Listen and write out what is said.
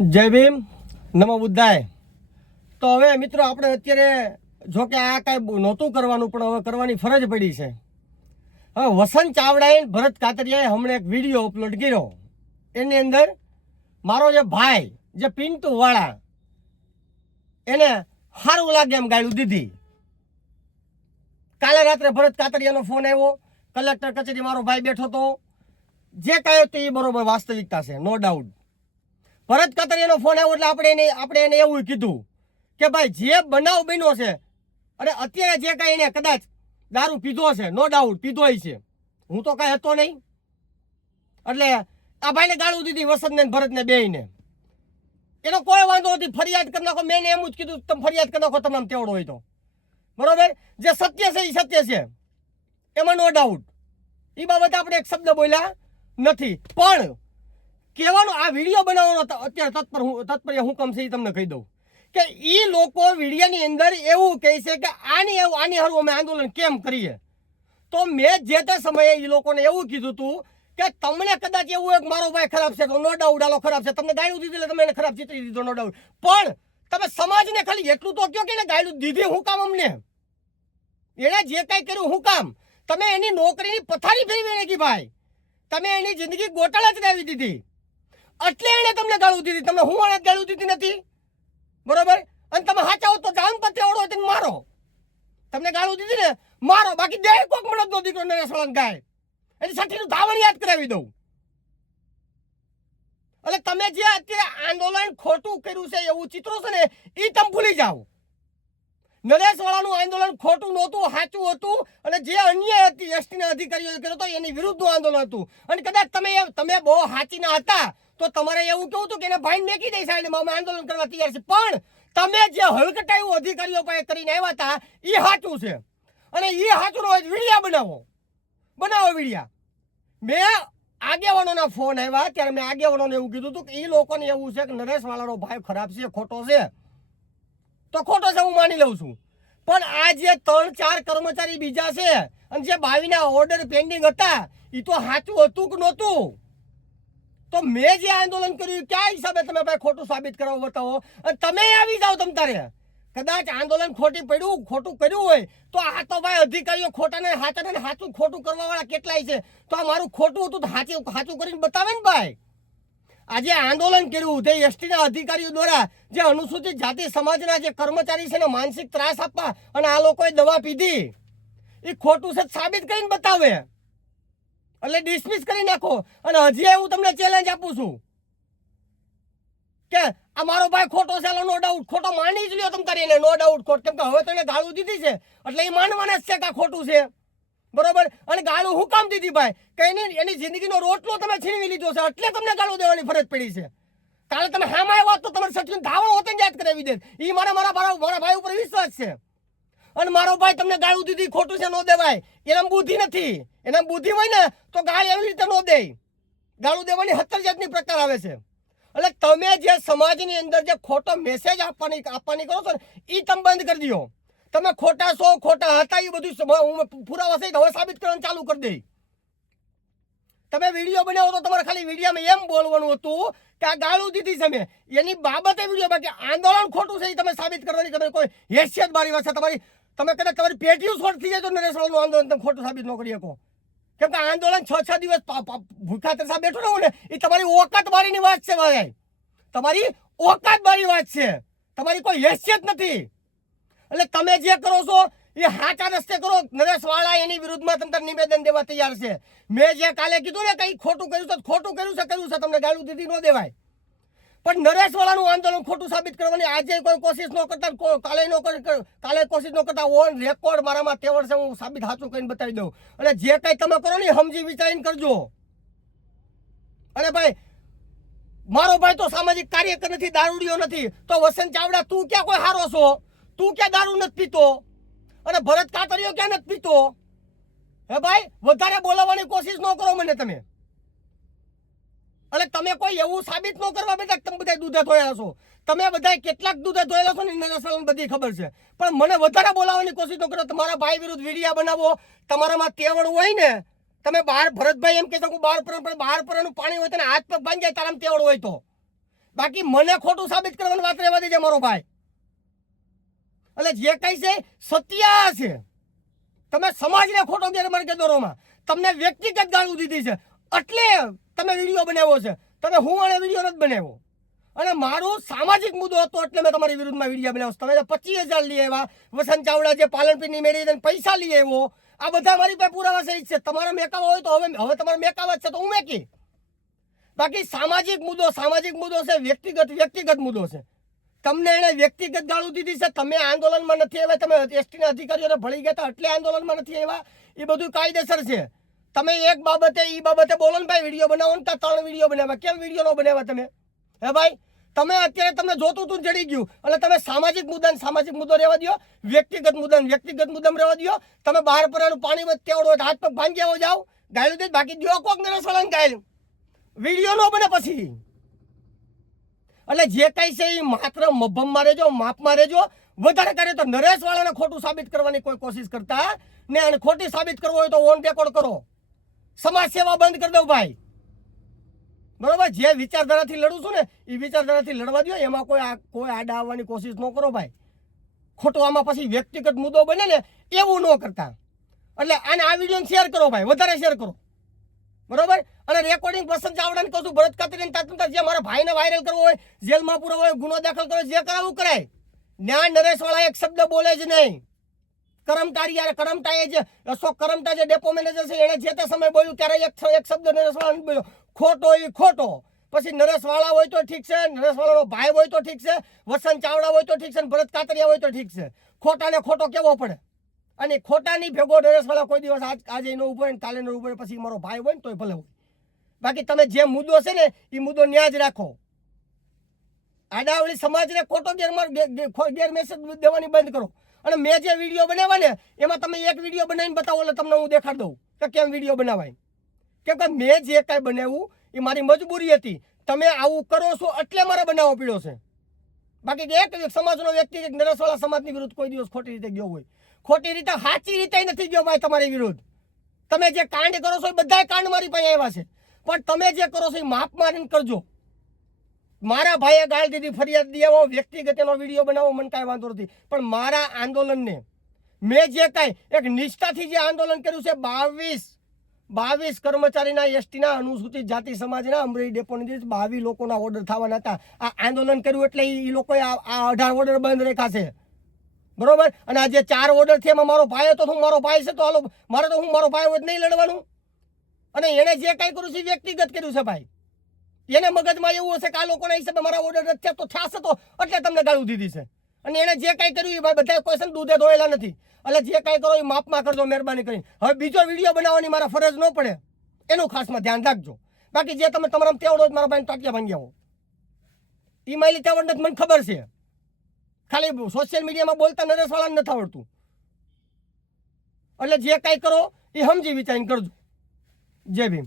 જય ભીમ, નમો બુદ્ધાય। તો હવે મિત્રો આપણે અત્યારે જો કે આ કાંઈ નહોતું કરવાનું પણ હવે કરવાની ફરજ પડી છે। હવે વસંત ચાવડાએ ભરત કાતરિયાએ હમણાં એક વિડીયો અપલોડ કર્યો, એની અંદર મારો જે ભાઈ જે પિન્ટુ વાળા એને સારું લાગે એમ ગાળું દીધી। કાલે રાત્રે ભરત કાતરિયાનો ફોન આવ્યો, કલેક્ટર કચેરી મારો ભાઈ બેઠો હતો, જે કાંઈ હતું એ બરોબર વાસ્તવિકતા છે, નો ડાઉટ। ભરત કાતરિયાનો ફોન આવ્યો એટલે આપણે એને એવું કીધું કે ભાઈ જે બનાવ બન્યો છે અને અત્યારે જે કાંઈ એને કદાચ દારૂ પીધો છે, નો ડાઉટ પીધોય છે, હું તો કાંઈ હતો નહીં, એટલે આ ભાઈને ગાળું દીધી વસંતને ભરતને બેયને। એનો કોઈ વાંધો નથી, ફરિયાદ કરી નાખો, મેં એમ જ કીધું તમે ફરિયાદ કરી નાખો, તમને તેવડો હોય તો બરોબર। જે સત્ય છે એ સત્ય છે, એમાં નો ડાઉટ, એ બાબતે આપણે એક શબ્દ બોલ્યા નથી। પણ કહેવાનો આ વિડીયો બનાવવાનો અત્યારે તત્પર હુકમ છે એ તમને કહી દઉં કે એ લોકો વિડીયોની અંદર એવું કહે છે કે આની હારું અમે આંદોલન કેમ કરીએ। તો મેં જે તે સમયે એ લોકોને એવું કીધું હતું કે તમને કદાચ એવું એક મારો ભાઈ ખરાબ છે તો નો ડાઉટ આલો ખરાબ છે, તમને ગાળું દીધી એટલે તમે એને ખરાબ ચિતરી દીધો, નો ડાઉટ, પણ તમે સમાજને ખાલી એટલું તો કહો કે એને ગાળું દીધી હું કામ, અમને એણે જે કાંઈ કર્યું હું કામ, તમે એની નોકરીની પથારી ફેરવી નાખી ભાઈ, તમે એની જિંદગી ગોટાળા ચડાવી દીધી, એટલે એને તમને ગાળું દીધી, તમને હું એને ગાળું દીધી નથી બરોબર। અને તમે સાચા હો તો જાન પતે ઓળો તેને મારો, તમને ગાળું દીધી ને મારો, બાકી દે કોક મળદનો દીકરો નરેશવાળાને ગાય એની સાઠીનું ધાવણ યાદ કરાવી દઉં। એટલે તમે જે અત્યારે આંદોલન ખોટું કર્યું છે એવું ચિત્રો છે ને એ તમે ભૂલી જાઓ। નરેશવાળાનું આંદોલન ખોટું નહોતું, સાચું હતું, અને જે અન્ય હતી એસટીના અધિકારીઓ કર્યો હતો એની વિરુદ્ધનું આંદોલન હતું। અને કદાચ તમે બહુ સાચીના હતા તો તમારે એવું કેવું હતું કે એને ભાઈ મેકી દઈ સાઈડ અમે આંદોલન કરવા તૈયાર છે, પણ તમે જે હલકટાયું અધિકારીઓ પાસે કરીને આવ્યા હતા એ સાચું છે, અને એ સાચું હોય વિડિયા બનાવો વિડિયા। મેં આગેવાનોના ફોન આવ્યા ત્યારે મેં આગેવાનોને એવું કીધું હતું કે એ લોકોને એવું છે કે નરેશવાળાનો ભાઈ ખરાબ છે, ખોટો છે, તો ખોટો છે હું માની લઉં છું, પણ આ જે 3-4 કર્મચારી બીજા છે અને જે 22ના ઓર્ડર પેન્ડિંગ હતા એ તો સાચું હતું કે નહોતું? તો મેં જે આંદોલન કર્યું ક્યાં હિસાબે તમે ભાઈ ખોટું સાબિત કરવા બતાવો, અને તમે આવી જાઓ તમ તારે કદાચ આંદોલન ખોટું કર્યું હોય તો આ તો ભાઈ અધિકારીઓ ખોટાને સાચાને સાચું ખોટું કરવા વાળા કેટલાય છે, તો આ મારું ખોટું હતું તો સાચું કરીને બતાવે ને ભાઈ। આજે આંદોલન કર્યું તે એસટીના અધિકારીઓ દ્વારા જે અનુસૂચિત જાતિ સમાજના જે કર્મચારી છે ને માનસિક ત્રાસ આપવા અને આ લોકોએ દવા પીધી એ ખોટું છે સાબિત કરીને બતાવે, એટલે ડિસમિસ કરી નાખો। અને હજી હું તમને ચેલેન્જ આપું છું કે આ મારો ભાઈ ખોટો છે, નો ડાઉટ ખોટો માની જ લ્યો તમ તારી એને, નો ડાઉટ ખોટ, કેમ કે હવે તો એને ગાળું દીધી છે એટલે એ માનવાના જ છે કે આ ખોટું છે બરોબર। અને ગાળું હું કામ દીધી ભાઈ કે એની જિંદગીનો રોટલો તમે છીનવી લીધો છે એટલે તમને ગાળું દેવાની ફરજ પડી છે। કાલે તમે હામાં આવ્યા તો તમારે સચિન ધાવણ હોતે યાદ કરાવી દે, એ મારા ભાઈ ઉપર વિશ્વાસ છે, અને મારો ભાઈ તમને ગાળું દીધી ખોટું છે નો દેવાય, એના બુદ્ધિ નથી, એના બુદ્ધિ હોય ને તો ગાળ એવી રીતે નો દે, ગાળું દેવાની 70 જાતની પ્રકાર આવે છે। એટલે તમે જે સમાજની અંદર જે ખોટો મેસેજ આપવાની કરો છો ને એ તમે બંધ કરી દો। તમે ખોટા છો, ખોટા હતા, એ બધું પુરાવા સહિત હવે સાબિત કરવાનું ચાલુ કરી દે। તમે વિડીયો બનાવો તો તમારે ખાલી વિડીયોમાં એમ બોલવાનું હતું કે આ ગાળું દીધી છે મેં, એની બાબતે વિડીયો, બાકી આંદોલન ખોટું છે એ તમે સાબિત કરવાની તમે કોઈ હેસિયત મારી વાત છે તમે કદાચ તમારી પેટીઓ શોર્ટ થઈ જાય તો નરેશવાળાનું આંદોલન તમે ખોટું સાબિત ન કરી શકો, કેમ કે આંદોલન 6 દિવસ ભૂખા તરસા બેઠું રહું ને એ તમારી ઓકાત બારીની વાત છે ભાઈ, તમારી ઓકાત બારી વાત છે, તમારી કોઈ હેસિયત નથી। એટલે તમે જે કરો છો એ સાચા રસ્તે કરો। નરેશવાળા એની વિરુદ્ધમાં તમને નિવેદન દેવા તૈયાર છે। મેં જે કાલે કીધું ને કઈ ખોટું કર્યું છે, તમને ગાળું દીધી ન દેવાય, પણ નરેશવાળાનું આંદોલન ખોટું સાબિત કરવાની આજે કોઈ કોશિશ ન કરતા, કાલે કોશિશ ન કરતા, ઓન રેકોર્ડ મારામાં તેવડ છે, હું સાબિત સાચું કરીને બતાવી દઉં। અને જે કઈ તમે કરો ને સમજી વિચારીને કરજો। અને ભાઈ મારો ભાઈ તો સામાજિક કાર્યકર નથી, દારૂડિયો નથી, તો વસંત ચાવડા તું ક્યાં કોઈ હારો છો? તું ક્યાં દારૂ નથી પીતો? અને ભરત કાતરિયો ક્યાં નથી પીતો? હે ભાઈ વધારે બોલાવવાની કોશિશ ન કરો મને તમે, એટલે તમે કોઈ એવું સાબિત ન કરવા બેટા તમે બધા દૂધે ધોયેલા છો, તમે બધા કેટલાક દૂધે ધોયેલા છો ને નરેશવાળાને બધી ખબર છે, પણ મને વધારે બોલાવવાની કોશિશ ન કરો। તમારા ભાઈ વિરુદ્ધ વિડિયા બનાવો, તમારામાં તેવડ હોય ને, તમે બહાર ભરતભાઈ એમ કહેશો કે બહાર પરનું પાણી હોય તો હાથ પગ બાંધી જાય તારામાં તેવડ હોય તો બાકી મને ખોટું સાબિત કરવાની વાત રહેવા દેજે મારો ભાઈ. એટલે જે કઈ છે સત્ય છે. તમે સમાજને ખોટો ગેરમાર્ગે દોરોમાં, તમને વ્યક્તિગત ગાળું દીધી છે એટલે તમે વિડીયો બનાવ્યો છે. તમે હું અને વિડીયો નથી બનાવ્યો. અને મારો સામાજિક મુદ્દો હતો એટલે મેં તમારી વિરુદ્ધમાં વિડીયો બનાવ્યો. તમે 25,000 લઈ આવ્યા, વસંત ચાવડા જે પાલનપુરની મેળવી પૈસા લઈ આવ્યો, આ બધા મારી પાસે પુરાવા સહિત છે. તમારા મેકાવા હોય તો હવે તમારા મેકાવા છે તો હું મેકી. બાકી સામાજિક મુદ્દો છે, વ્યક્તિગત મુદ્દો છે. તમને એને વ્યક્તિગત ગાળું દીધી છે. તમે આંદોલનમાં નથી આવ્યા, તમે એસટીના અધિકારીઓને ભળી ગયા એટલે આંદોલનમાં નથી આવ્યા. એ બધું કાયદેસર છે. તમે એક બાબતે બોલો ને ભાઈ, વિડીયો બનાવો ને 3 વિડીયો બનાવ્યા. કેમ વિડીયો ન બનાવ્યા તમે? હે ભાઈ, તમે અત્યારે તમને જોતું તું જડી ગયું એટલે તમે સામાજિક મુદ્દો રહેવા દો, વ્યક્તિગત મુદ્દામાં રહેવા દો. તમે બહાર પરાનું પાણી વધતે આવડો હાથ પગ ભાંગી આવો જાઓ, ગાયલું દે. બાકી દો કોક ને રસોડાને ગાયલું વિડીયો ન બને પછી. એટલે જે કઈ છે એ માત્ર મભમમાં રહેજો, માપમાં રહેજો. વધારે કરે તો નરેશવાળાને ખોટું સાબિત કરવાની કોઈ કોશિશ કરતા ને, અને ખોટી સાબિત કરવો હોય તો ઓન રેકોર્ડ કરો. સમાજ સેવા બંધ કરી દો ભાઈ. બરોબર, જે વિચારધારાથી લડું છું ને એ વિચારધારાથી લડવા દો. એમાં કોઈ આડા આવવાની કોશિશ ન કરો ભાઈ. ખોટું આમાં પછી વ્યક્તિગત મુદ્દો બને ને એવું ન કરતા. એટલે આને આ વિડીયો શેર કરો ભાઈ, વધારે શેર કરો. બરોબર. અને રેકોર્ડિંગ વસંત ચાવડાને કહું છું, ભરત કાતરીને તાત્કાલિક જે મારા ભાઈને વાયરલ કરવો હોય, જેલમાં પૂરવો હોય, ગુનો દાખલ કરવો, જે કરાવવું કરાય. ન્યાય નરેશવાળા એક શબ્દ બોલે જ નહીં. કરમટાએ જે અશોક કરમટા જે ડેપો મેનેજર છે એને જે તે સમય બોલ્યું ત્યારે એક શબ્દ નરેશવાળા નથી બોલ્યો. ખોટો એ ખોટો. પછી નરેશવાળા હોય તો ઠીક છે, નરેશવાળાનો ભાઈ હોય તો ઠીક છે, વસંત ચાવડા હોય તો ઠીક છે, ભરત કાતરિયા હોય તો ઠીક છે. ખોટાને ખોટો કેવો પડે. અને ખોટાની ભેગો નરેશવાળા કોઈ દિવસ આજે ન ઉભો ને કાલે ન ઉભો, પછી મારો ભાઈ હોય ને તોય ભલે હોય. બાકી તમે જે મુદ્દો છે ને એ મુદ્દો ન્યા જ રાખો. આડાવળી સમાજને ખોટો ગેરમેસેજ દેવાની બંધ કરો. અને મેં જે વિડીયો બનાવ્યા ને એમાં તમે એક વિડીયો બનાવીને બતાવો એટલે તમને હું દેખાડ દઉં કે કેમ વિડીયો બનાવાય. કેમ કે મેં જે કાંઈ બનાવ્યું એ મારી મજબૂરી હતી. તમે આવું કરો છો એટલે મારે બનાવવો પડ્યો છે. બાકી એક સમાજનો વ્યક્તિ નરેશવાળા સમાજની વિરુદ્ધ કોઈ દિવસ ખોટી રીતે ગયો હોય, ખોટી રીતે સાચી રીતે નથી ગયો ભાઈ તમારી વિરુદ્ધ. તમે જે કાંડ કરો છો એ બધા કાંડ મારી પાસે આવ્યા છે, પણ તમે જે કરો છો એ માપ મારીને કરજો. મારા ભાઈએ ગાળ દીધી, ફરિયાદ દઈ આવો, વ્યક્તિગત એનો વિડીયો બનાવો, મને કાંઈ વાંધો નથી. પણ મારા આંદોલનને મેં જે કાંઈ એક નિષ્ઠાથી જે આંદોલન કર્યું છે, 22 કર્મચારીના એસટીના અનુસૂચિત જાતિ સમાજના અમરેલી ડેપોની 22 લોકોના ઓર્ડર થવાના હતા. આ આંદોલન કર્યું એટલે એ લોકોએ આ 18 ઓર્ડર બંધ રાખ્યા છે. બરોબર. અને આ જે 4 ઓર્ડર છે એમાં મારો ભાઈ હતો, હું મારો ભાઈ છે તો હાલો, મારે તો હું મારો ભાઈ હોય નહીં લડવાનું. અને એણે જે કાંઈ કર્યું છે વ્યક્તિગત કર્યું છે ભાઈ. એને મગજમાં એવું હશે કે આ લોકોના હિસાબે મારા ઓર્ડર નથી તો થશે તો એટલે તમને ગાળું દીધી છે. અને એને જે કાંઈ કર્યું એ ભાઈ બધા ક્વેશ્ચન દૂધે ધોયેલા નથી. એટલે જે કાંઈ કરો એ માપમાં કરજો મહેરબાની કરીને. હવે બીજો વિડીયો બનાવવાની મારા ફરજ ન પડે એનું ખાસમાં ધ્યાન રાખજો. બાકી જે તમે તમારા તેવડો જ મારા ભાઈને ટાટિયા ભાંગી આવો એ મારી તેવડ નથી, મને ખબર છે. ખાલી સોશિયલ મીડિયામાં બોલતા નરેશવાળાને નથી આવડતું. એટલે જે કાંઈ કરો એ સમજી વિચારીને કરજો. જય ભીમ.